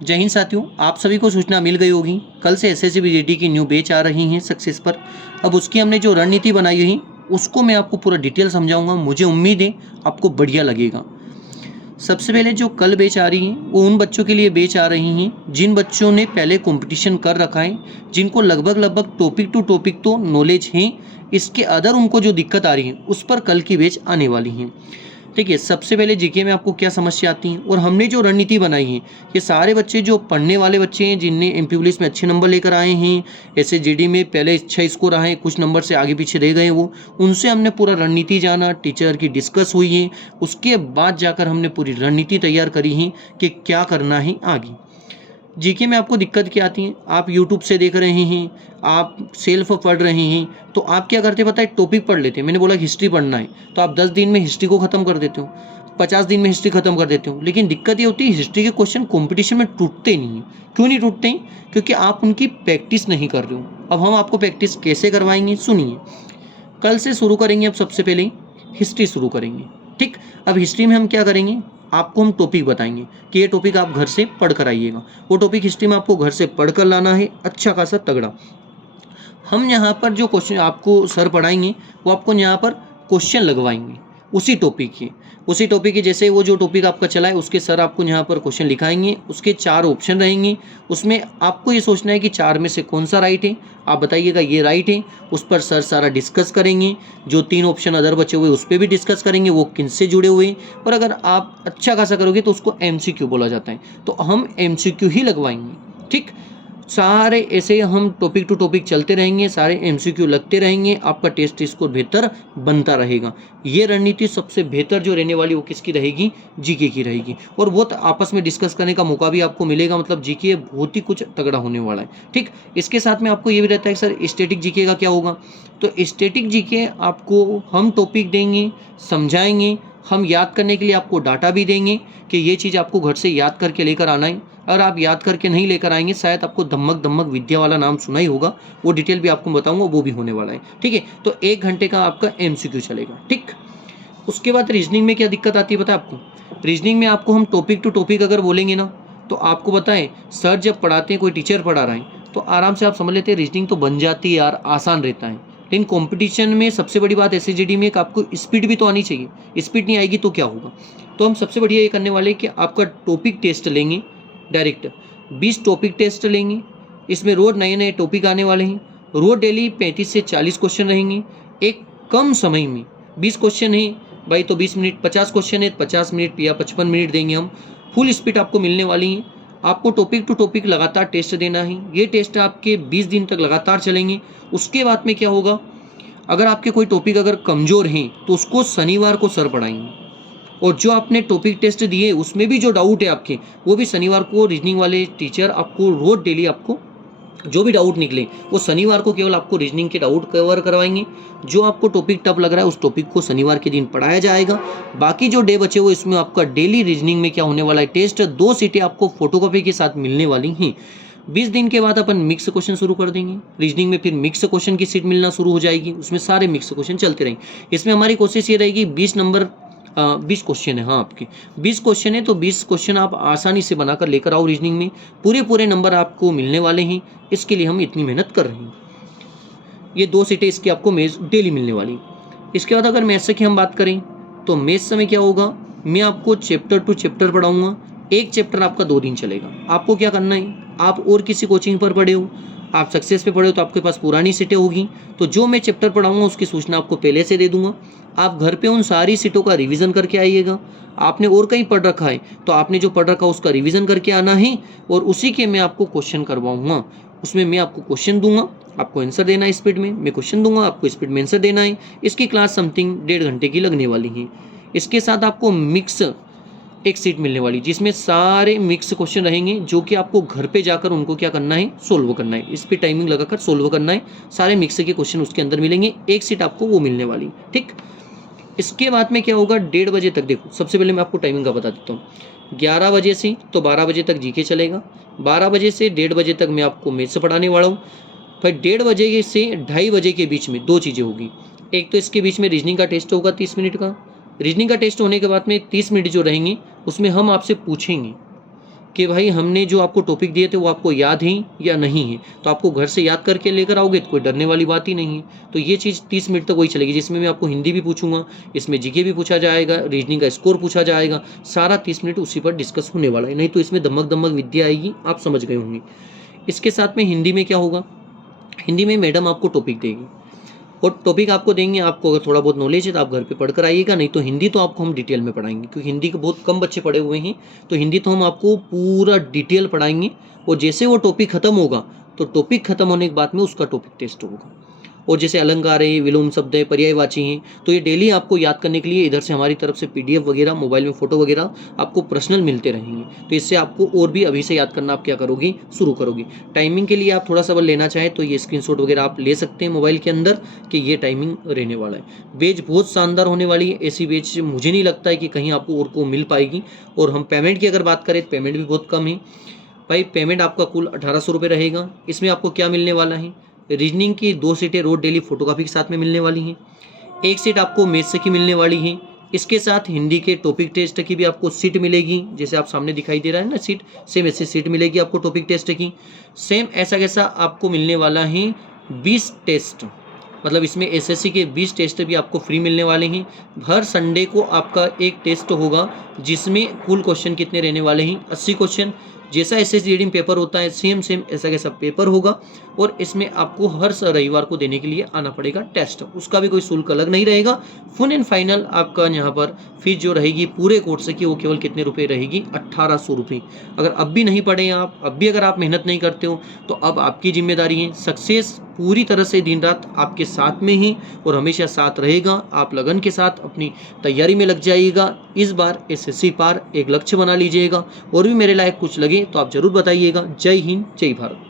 जय हिंद साथियों, आप सभी को सूचना मिल गई होगी। कल से एसएससी बीजीडी की न्यू बैच आ रही हैं सक्सेस पर। अब उसकी हमने जो रणनीति बनाई हुई उसको मैं आपको पूरा डिटेल समझाऊंगा। मुझे उम्मीद है आपको बढ़िया लगेगा। सबसे पहले जो कल बैच आ रही है वो उन बच्चों के लिए बैच आ रही हैं जिन बच्चों ने पहले कंपटीशन कर रखा है, जिनको लगभग टॉपिक टू टॉपिक तो नॉलेज है। इसके अदर उनको जो दिक्कत आ रही है उस पर कल की बैच आने वाली है। ठीक है, सबसे पहले जीके में आपको क्या समस्या आती है और हमने जो रणनीति बनाई है, ये सारे बच्चे जो पढ़ने वाले बच्चे हैं जिनने एमपी पुलिस में अच्छे नंबर लेकर आए हैं, एसएसजीडी में पहले अच्छा स्कोर आए, कुछ नंबर से आगे पीछे रह गए, वो उनसे हमने पूरा रणनीति जाना, टीचर की डिस्कस हुई है। उसके बाद जाकर हमने पूरी रणनीति तैयार करी है कि क्या करना है आगे। जीके में आपको दिक्कत क्या आती है, आप यूट्यूब से देख रहे हैं, आप सेल्फ पढ़ रहे हैं, तो आप क्या करते हैं पता है, टॉपिक पढ़ लेते हैं। मैंने बोला हिस्ट्री पढ़ना है तो आप 10 दिन में हिस्ट्री को ख़त्म कर देते हो, 50 दिन में हिस्ट्री खत्म कर देते हो। लेकिन दिक्कत ये होती है हिस्ट्री के क्वेश्चन कंपटीशन में टूटते नहीं हैं। क्यों नहीं टूटते हैं? क्योंकि आप उनकी प्रैक्टिस नहीं कर रहे हो। अब हम आपको प्रैक्टिस कैसे करवाएंगे, सुनिए। कल से शुरू करेंगे। अब सबसे पहले हिस्ट्री शुरू करेंगे। ठीक, अब हिस्ट्री में हम क्या करेंगे, आपको हम टॉपिक बताएंगे कि ये टॉपिक आप घर से पढ़ कर आइएगा। वो टॉपिक हिस्ट्री में आपको घर से पढ़ कर लाना है, अच्छा खासा तगड़ा। हम यहाँ पर जो क्वेश्चन आपको सर पढ़ाएंगे वो आपको यहाँ पर क्वेश्चन लगवाएंगे उसी टॉपिक के जैसे वो जो टॉपिक आपका चला है उसके सर आपको यहाँ पर क्वेश्चन लिखाएंगे। उसके 4 ऑप्शन रहेंगे, उसमें आपको ये सोचना है कि 4 में से कौन सा राइट है। आप बताइएगा ये राइट है, उस पर सर सारा डिस्कस करेंगे। जो 3 ऑप्शन अदर बचे हुए उस पर भी डिस्कस करेंगे, वो किन से जुड़े हुए हैं। और अगर आप अच्छा खासा करोगे तो उसको एमसीक्यू बोला जाता है, तो हम एमसीक्यू ही लगवाएंगे। ठीक, सारे ऐसे हम टॉपिक टू टॉपिक चलते रहेंगे, सारे एमसीक्यू लगते रहेंगे, आपका टेस्ट स्कोर बेहतर बनता रहेगा। ये रणनीति सबसे बेहतर जो रहने वाली वो किसकी रहेगी, जीके की रहेगी। और बहुत आपस में डिस्कस करने का मौका भी आपको मिलेगा, मतलब जीके बहुत ही कुछ तगड़ा होने वाला है। ठीक, इसके साथ में आपको ये भी रहता है कि सर स्टैटिक जीके का क्या होगा। तो स्टैटिक जीके आपको हम टॉपिक देंगे, समझाएंगे, हम याद करने के लिए आपको डाटा भी देंगे कि ये चीज़ आपको घर से याद करके लेकर आना है। अगर आप याद करके नहीं लेकर आएंगे, शायद आपको धम्मक धम्मक विद्या वाला नाम सुना ही होगा, वो डिटेल भी आपको बताऊंगा, वो भी होने वाला है। ठीक है, तो 1 घंटे का आपका एमसीक्यू चलेगा। ठीक, उसके बाद रीजनिंग में क्या दिक्कत आती है पता है आपको। रीजनिंग में आपको हम टॉपिक टू टॉपिक अगर बोलेंगे ना, तो आपको बताएं सर जब पढ़ाते हैं, कोई टीचर पढ़ा रहा है तो आराम से आप समझ लेते हैं रीजनिंग तो बन जाती है यार, आसान रहता है। लेकिन कंपटीशन में सबसे बड़ी बात एसएसजीडी में कि आपको स्पीड भी तो आनी चाहिए। स्पीड नहीं आएगी तो क्या होगा। तो हम सबसे बढ़िया ये करने वाले कि आपका टॉपिक टेस्ट लेंगे, डायरेक्ट 20 टॉपिक टेस्ट लेंगे। इसमें रोज नए नए टॉपिक आने वाले हैं। रोज डेली 35 से 40 क्वेश्चन रहेंगे। एक कम समय में 20 क्वेश्चन है भाई तो 20 मिनट, 50 क्वेश्चन है 50 मिनट या 55 मिनट देंगे हम। फुल स्पीड आपको मिलने वाली है। आपको टॉपिक टू टॉपिक लगातार टेस्ट देना है। ये टेस्ट आपके 20 दिन तक लगातार चलेंगे। उसके बाद में क्या होगा, अगर आपके कोई टॉपिक अगर कमज़ोर हैं तो उसको शनिवार को सर पढ़ाएंगे। और जो आपने टॉपिक टेस्ट दिए उसमें भी जो डाउट है आपके, वो भी शनिवार को रीजनिंग वाले टीचर आपको रोज डेली आपको जो भी डाउट निकले वो शनिवार को केवल आपको रीजनिंग के डाउट कवर करवाएंगे। जो आपको टॉपिक टफ लग रहा है उस टॉपिक को शनिवार के दिन पढ़ाया जाएगा। बाकी जो डे बचे हुए इसमें आपका डेली रीजनिंग में क्या होने वाला है, टेस्ट 2 सीटें आपको फोटोकॉपी के साथ मिलने वाली हैं। 20 दिन के बाद अपन मिक्स क्वेश्चन शुरू कर देंगे रीजनिंग में। फिर मिक्स क्वेश्चन की सीट मिलना शुरू हो जाएगी, उसमें सारे मिक्स क्वेश्चन चलते रहेंगे। इसमें हमारी कोशिश ये रहेगी 20 नंबर 20 क्वेश्चन है। हाँ, आपके 20 क्वेश्चन है तो 20 क्वेश्चन आप आसानी से बनाकर लेकर आओ रीजनिंग में। पूरे नंबर आपको मिलने वाले हैं। इसके लिए हम इतनी मेहनत कर रहे हैं। ये 2 सीटें इसकी आपको डेली मिलने वाली। इसके बाद अगर मैथ्स की हम बात करें तो मैथ्स में क्या होगा, मैं आपको चैप्टर टू चैप्टर पढ़ाऊंगा। एक चैप्टर आपका 2 दिन चलेगा। आपको क्या करना है, आप और किसी कोचिंग पर पढ़े हो, आप सक्सेस पे पढ़े हो तो आपके पास पुरानी सीटें होगी, तो जो मैं चैप्टर पढ़ाऊंगा उसकी सूचना आपको पहले से दे दूंगा। आप घर पे उन सारी सीटों का रिवीजन करके आइएगा। आपने और कहीं पढ़ रखा है तो आपने जो पढ़ रखा है उसका रिवीजन करके आना है, और उसी के मैं आपको क्वेश्चन करवाऊंगा। उसमें मैं आपको क्वेश्चन दूंगा, आपको आंसर देना है स्पीड में। मैं क्वेश्चन दूंगा, आपको स्पीड में आंसर देना है। इसकी क्लास समथिंग 1.5 घंटे की लगने वाली है। इसके साथ आपको मिक्स एक सीट मिलने वाली जिसमें सारे मिक्स क्वेश्चन रहेंगे, जो कि आपको घर पे जाकर उनको क्या करना है, सोल्व करना है। इस पर टाइमिंग लगाकर सोल्व करना है। सारे मिक्स के क्वेश्चन उसके अंदर मिलेंगे, एक सीट आपको वो मिलने वाली। ठीक, इसके बाद में क्या होगा, 1:30 बजे तक, देखो सबसे पहले मैं आपको टाइमिंग का बता देता हूँ। 11 बजे से तो 12 बजे तक जीके चलेगा। 12 बजे से 1:30 बजे तक मैं आपको मैथ्स पढ़ाने वाला हूँ। फिर 1:30 बजे से 2:30 बजे के बीच में 2 चीज़ें होगी। एक तो इसके बीच में रीजनिंग का टेस्ट होगा 30 मिनट का। रीजनिंग का टेस्ट होने के बाद में 30 मिनट जो रहेंगे उसमें हम आपसे पूछेंगे कि भाई हमने जो आपको टॉपिक दिए थे वो आपको याद हैं या नहीं है। तो आपको घर से याद करके लेकर आओगे तो कोई डरने वाली बात ही नहीं है। तो ये चीज़ 30 मिनट तक वही चलेगी, जिसमें मैं आपको हिंदी भी पूछूंगा, इसमें जीके भी पूछा जाएगा, रीजनिंग का स्कोर पूछा जाएगा, सारा 30 मिनट उसी पर डिस्कस होने वाला है। नहीं तो इसमें दमक दमक विद्या आएगी, आप समझ गए होंगे। इसके साथ में हिंदी में क्या होगा, हिंदी में मैडम आपको टॉपिक देगी और टॉपिक आपको देंगे। आपको अगर थोड़ा बहुत नॉलेज है तो आप घर पे पढ़ कर आइएगा, नहीं तो हिंदी तो आपको हम डिटेल में पढ़ाएंगे, क्योंकि हिंदी के बहुत कम बच्चे पढ़े हुए हैं। तो हिंदी तो हम आपको पूरा डिटेल पढ़ाएंगे। और जैसे वो टॉपिक खत्म होगा तो टॉपिक खत्म होने के बाद में उसका टॉपिक टेस्ट होगा। और जैसे अलंकार है, विलोम शब्द है, पर्यायवाची हैं, तो ये डेली आपको याद करने के लिए इधर से हमारी तरफ से पीडीएफ वगैरह, मोबाइल में फोटो वगैरह आपको पर्सनल मिलते रहेंगे। तो इससे आपको और भी अभी से याद करना आप क्या करोगी, शुरू करोगी। टाइमिंग के लिए आप थोड़ा सा लेना चाहें तो ये स्क्रीनशॉट वगैरह आप ले सकते हैं मोबाइल के अंदर कि ये टाइमिंग रहने वाला है। बेच बहुत शानदार होने वाली है, ऐसी बेच मुझे नहीं लगता है कि कहीं आपको और को मिल पाएगी। और हम पेमेंट की अगर बात करें तो पेमेंट भी बहुत कम है भाई। पेमेंट आपका कुल 1800 रुपये रहेगा। इसमें आपको क्या मिलने वाला है, रीजनिंग की 2 सीटें रोज डेली फोटोकॉपी के साथ में मिलने वाली हैं, 1 सीट आपको मैथ्स की मिलने वाली है। इसके साथ हिंदी के टॉपिक टेस्ट की भी आपको सीट मिलेगी, जैसे आप सामने दिखाई दे रहा है ना सीट, सेम ऐसी सीट मिलेगी आपको टॉपिक टेस्ट की। सेम ऐसा कैसा आपको मिलने वाला है 20 टेस्ट, मतलब इसमें एसएससी के 20 टेस्ट भी आपको फ्री मिलने वाले हैं। हर संडे को आपका एक टेस्ट होगा जिसमें कुल क्वेश्चन कितने रहने वाले हैं, 80 क्वेश्चन। जैसा एसएससी रीडिंग पेपर होता है सेम ऐसा कैसा पेपर होगा। और इसमें आपको हर रविवार को देने के लिए आना पड़ेगा टेस्ट, उसका भी कोई शुल्क अलग नहीं रहेगा। फुल एंड फाइनल आपका यहाँ पर फीस जो रहेगी पूरे कोर्स की वो केवल कितने रुपए रहेगी, 1800 रुपये। अगर अब भी नहीं पढ़े आप, अब भी अगर आप मेहनत नहीं करते हो तो अब आपकी जिम्मेदारी है। सक्सेस पूरी तरह से दिन रात आपके साथ में ही और हमेशा साथ रहेगा। आप लगन के साथ अपनी तैयारी में लग जाइएगा। इस बार एसएससी पार एक लक्ष्य बना लीजिएगा। और भी मेरे लायक कुछ लगे तो आप जरूर बताइएगा। जय हिंद, जय भारत।